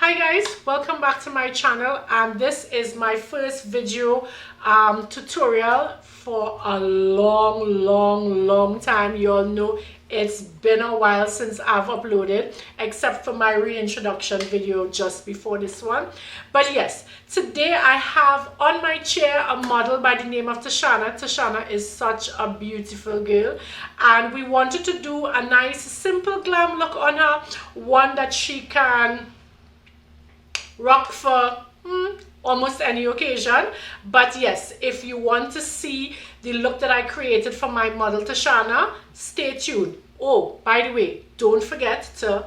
Hi guys, welcome back to my channel, and this is my first video tutorial for a long time. You all know it's been a while since I've uploaded, except for my reintroduction video just before this one. But yes, today I have on my chair a model by the name of Tishana. Tishana is such a beautiful girl, and we wanted to do a nice simple glam look on her, one that she can rock for almost any occasion. But yes, if you want to see the look that I created for my model Tishana, stay tuned. Oh, by the way, don't forget to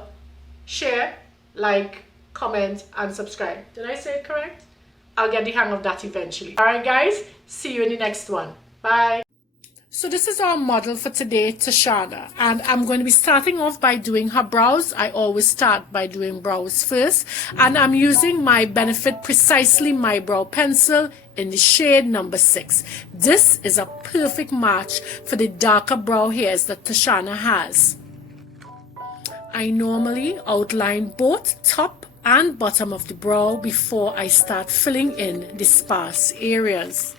share, like, comment, and subscribe. Did I say it correct? I'll get the hang of that eventually. All right, guys, see you in the next one. Bye. So this is our model for today, Tishana, and I'm going to be starting off by doing her brows. I always start by doing brows first, and I'm using my Benefit Precisely My Brow Pencil in the shade number 6. This is a perfect match for the darker brow hairs that Tishana has. I normally outline both top and bottom of the brow before I start filling in the sparse areas.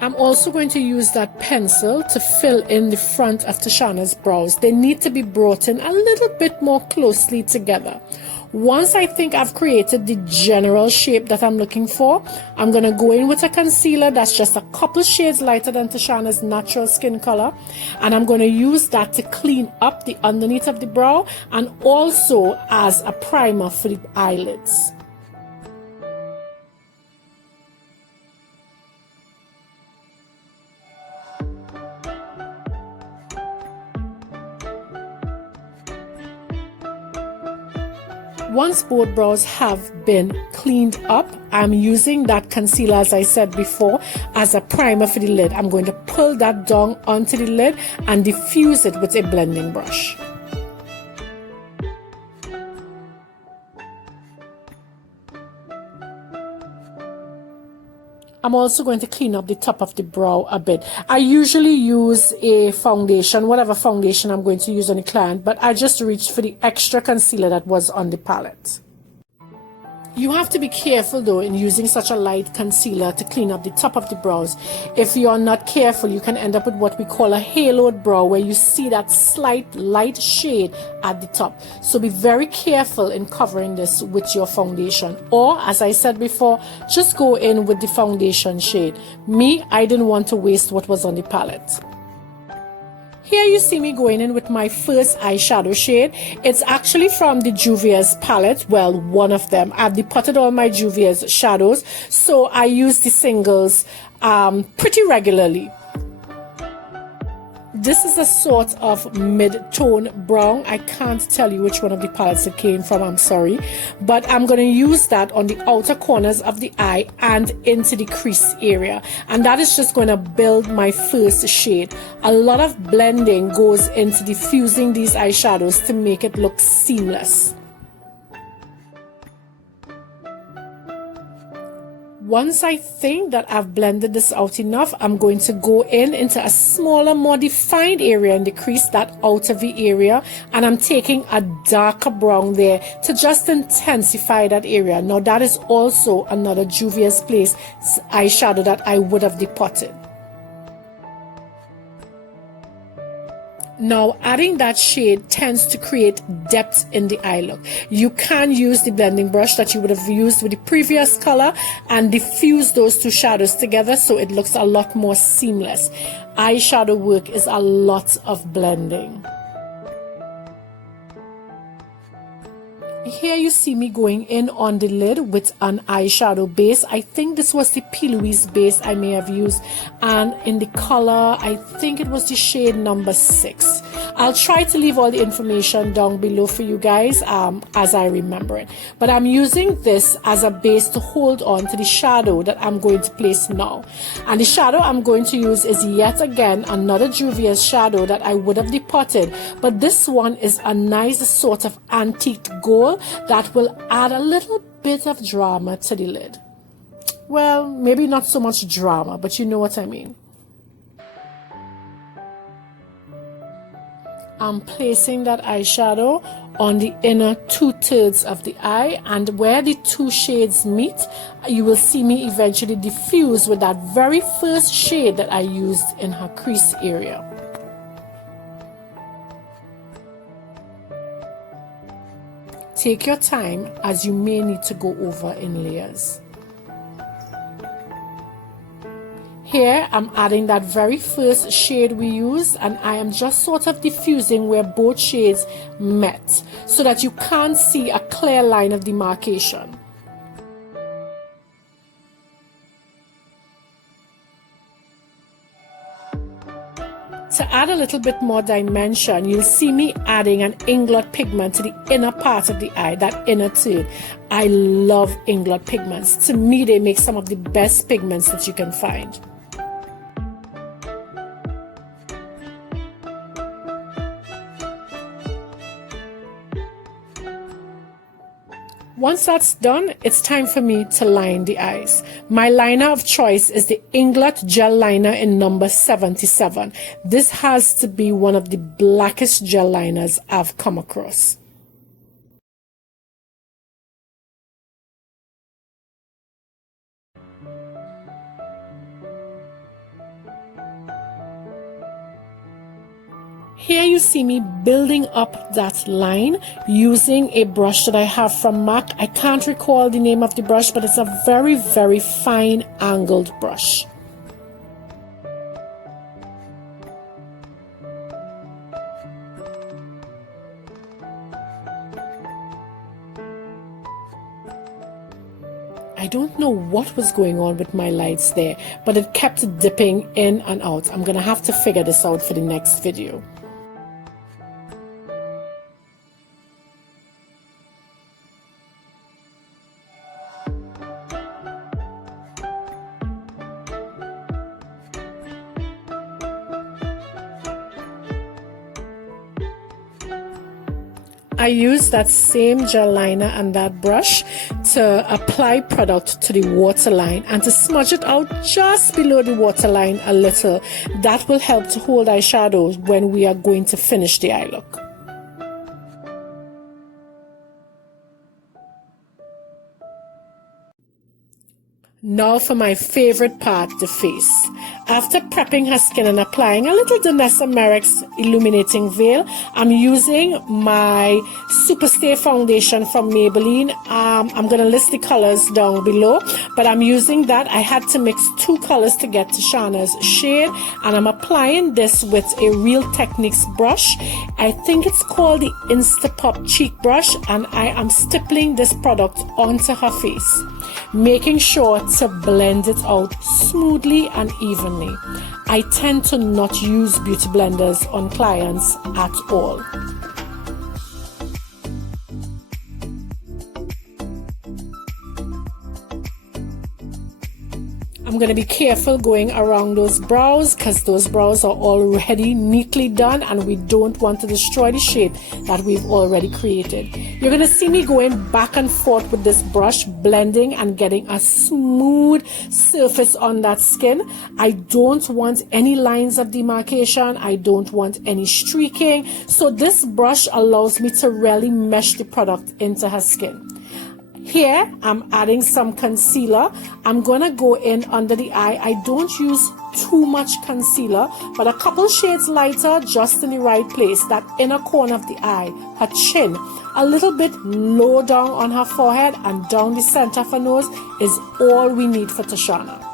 I'm also going to use that pencil to fill in the front of Tishana's brows. They need to be brought in a little bit more closely together. Once I think I've created the general shape that I'm looking for, I'm going to go in with a concealer that's just a couple shades lighter than Tishana's natural skin color, and I'm going to use that to clean up the underneath of the brow and also as a primer for the eyelids. Once both brows have been cleaned up, I'm using that concealer, as I said before, as a primer for the lid. I'm going to pull that down onto the lid and diffuse it with a blending brush. I'm also going to clean up the top of the brow a bit. I usually use a foundation, whatever foundation I'm going to use on the client, but I just reached for the extra concealer that was on the palette. You have to be careful though in using such a light concealer to clean up the top of the brows. If you are not careful, you can end up with what we call a haloed brow, where you see that slight light shade at the top. So be very careful in covering this with your foundation, or as I said before, just go in with the foundation shade. Me, I didn't want to waste what was on the palette. Here you see me going in with my first eyeshadow shade. It's actually from the Juvias palette, well, one of them. I've depotted all my Juvias shadows, so I use the singles pretty regularly. This is a sort of mid-tone brown. I can't tell you which one of the palettes it came from, I'm sorry. But I'm going to use that on the outer corners of the eye and into the crease area. And that is just going to build my first shade. A lot of blending goes into diffusing these eyeshadows to make it look seamless. Once I think that I've blended this out enough, I'm going to go into a smaller, more defined area in the crease, that outer V area, and I'm taking a darker brown there to just intensify that area. Now that is also another Juvia's Place eyeshadow that I would have depotted. Now, adding that shade tends to create depth in the eye look. You can use the blending brush that you would have used with the previous color and diffuse those two shadows together so it looks a lot more seamless. Eyeshadow work is a lot of blending. Here you see me going in on the lid with an eyeshadow base. I think this was the Plouise base I may have used, and in the color I think it was the shade number 6. I'll try to leave all the information down below for you guys as I remember it. But I'm using this as a base to hold on to the shadow that I'm going to place now. And the shadow I'm going to use is yet again another Juvias shadow that I would have depotted. But this one is a nice sort of antique gold that will add a little bit of drama to the lid. Well, maybe not so much drama, but you know what I mean. I'm placing that eyeshadow on the inner 2/3 of the eye, and where the two shades meet, you will see me eventually diffuse with that very first shade that I used in her crease area. Take your time, as you may need to go over in layers. Here I'm adding that very first shade we used, and I am just sort of diffusing where both shades met so that you can't see a clear line of demarcation. To add a little bit more dimension, you'll see me adding an Inglot pigment to the inner part of the eye, that inner third. I love Inglot pigments. To me, they make some of the best pigments that you can find. Once that's done, it's time for me to line the eyes. My liner of choice is the Inglot gel liner in number 77. This has to be one of the blackest gel liners I've come across. Here you see me building up that line using a brush that I have from MAC. I can't recall the name of the brush, but it's a very, very fine angled brush. I don't know what was going on with my lights there, but it kept dipping in and out. I'm gonna have to figure this out for the next video. I use that same gel liner and that brush to apply product to the waterline and to smudge it out just below the waterline a little. That will help to hold eyeshadows when we are going to finish the eye look. Now for my favorite part, the face. After prepping her skin and applying a little Danessa Merrick's illuminating veil, I'm using my Superstay foundation from Maybelline. I'm going to list the colors down below, but I'm using that. I had to mix two colors to get Tishana's shade, and I'm applying this with a Real Techniques brush. I think it's called the Instapop Cheek Brush, and I am stippling this product onto her face, making sure to blend it out smoothly and evenly. I tend to not use beauty blenders on clients at all. I'm going to be careful going around those brows because those brows are already neatly done and we don't want to destroy the shape that we've already created. You're going to see me going back and forth with this brush, blending and getting a smooth surface on that skin. I don't want any lines of demarcation. I don't want any streaking. So this brush allows me to really mesh the product into her skin. Here, I'm adding some concealer. I'm going to go in under the eye. I don't use too much concealer, but a couple shades lighter, just in the right place. That inner corner of the eye, her chin, a little bit low down on her forehead and down the center of her nose is all we need for Tishana.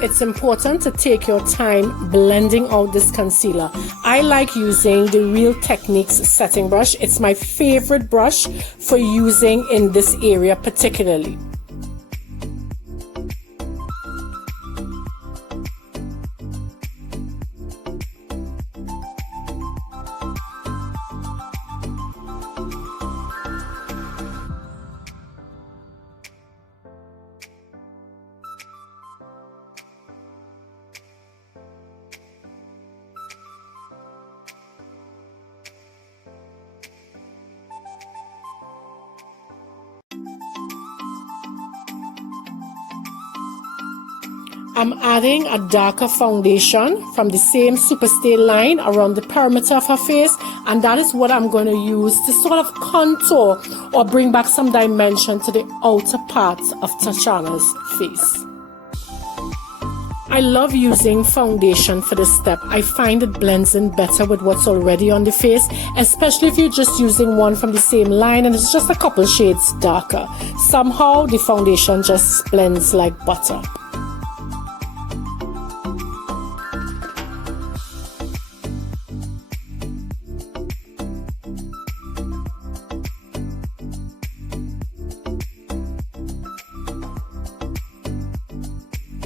It's important to take your time blending out this concealer. I like using the Real Techniques setting brush. It's my favorite brush for using in this area particularly. I'm adding a darker foundation from the same Superstay line around the perimeter of her face, and that is what I'm going to use to sort of contour or bring back some dimension to the outer part of Tishana's face. I love using foundation for this step. I find it blends in better with what's already on the face, especially if you're just using one from the same line and it's just a couple shades darker. Somehow the foundation just blends like butter.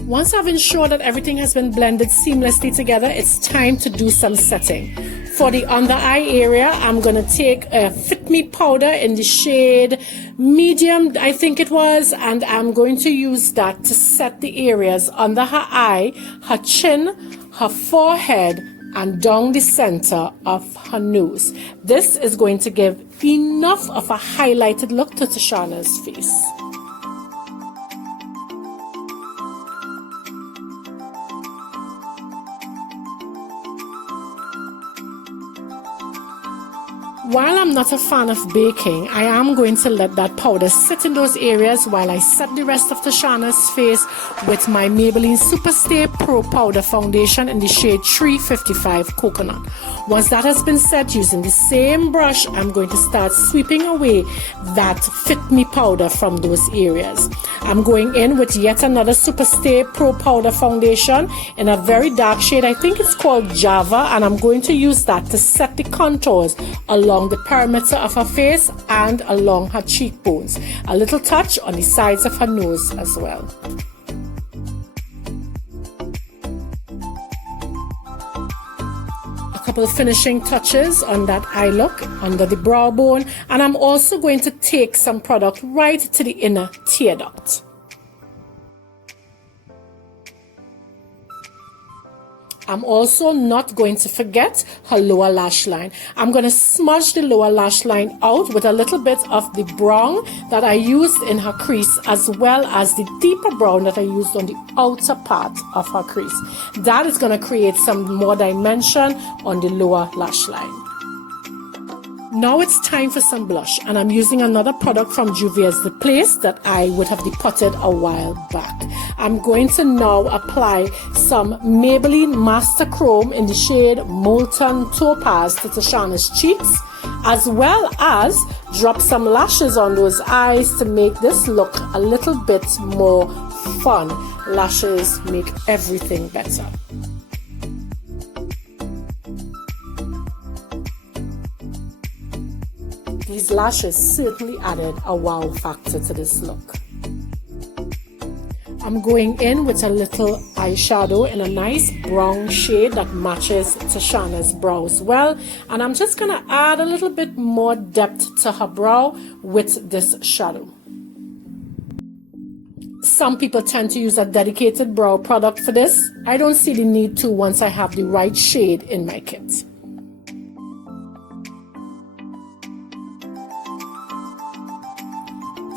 Once I've ensured that everything has been blended seamlessly together, it's time to do some setting. For the under eye area, I'm going to take a Fit Me powder in the shade medium, I think it was, and I'm going to use that to set the areas under her eye, her chin, her forehead, and down the center of her nose. This is going to give enough of a highlighted look to Tishana's face. While I'm not a fan of baking, I am going to let that powder sit in those areas while I set the rest of Tishana's face with my Maybelline Superstay Pro Powder Foundation in the shade 355 Coconut. Once that has been set, using the same brush, I'm going to start sweeping away that Fit Me powder from those areas. I'm going in with yet another Superstay Pro Powder Foundation in a very dark shade. I think it's called Java, and I'm going to use that to set the contours along the perimeter of her face and along her cheekbones. A little touch on the sides of her nose as well. A couple of finishing touches on that eye look under the brow bone, and I'm also going to take some product right to the inner tear duct. I'm also not going to forget her lower lash line. I'm going to smudge the lower lash line out with a little bit of the brown that I used in her crease, as well as the deeper brown that I used on the outer part of her crease. That is going to create some more dimension on the lower lash line. Now it's time for some blush, and I'm using another product from Juvias Blush that I would have depotted a while back. I'm going to now apply some Maybelline Master Chrome in the shade Motlen Topaz to Tishana's cheeks, as well as drop some lashes on those eyes to make this look a little bit more fun. Lashes make everything better. These lashes certainly added a wow factor to this look. I'm going in with a little eyeshadow in a nice brown shade that matches Tishana's brows well, and I'm just going to add a little bit more depth to her brow with this shadow. Some people tend to use a dedicated brow product for this. I don't see the need to once I have the right shade in my kit.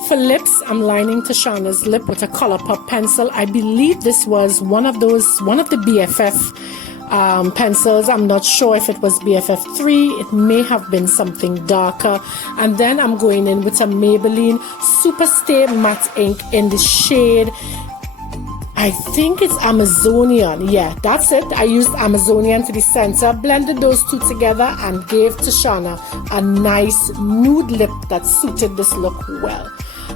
For lips, I'm lining Tishana's lip with a Colorpop pencil. I believe this was one of the BFF pencils. I'm not sure if it was BFF3. It may have been something darker. And then I'm going in with a Maybelline Superstay Matte Ink in the shade, I think it's Amazonian. Yeah, that's it. I used Amazonian to the center, blended those two together, and gave Tishana a nice nude lip that suited this look well.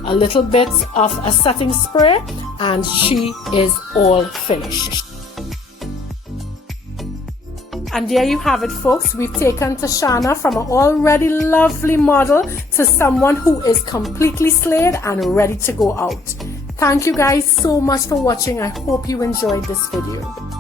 A little bit of a setting spray and she is all finished. And there you have it, folks. We've taken Tishana from an already lovely model to someone who is completely slayed and ready to go out. Thank you guys so much for watching. I hope you enjoyed this video.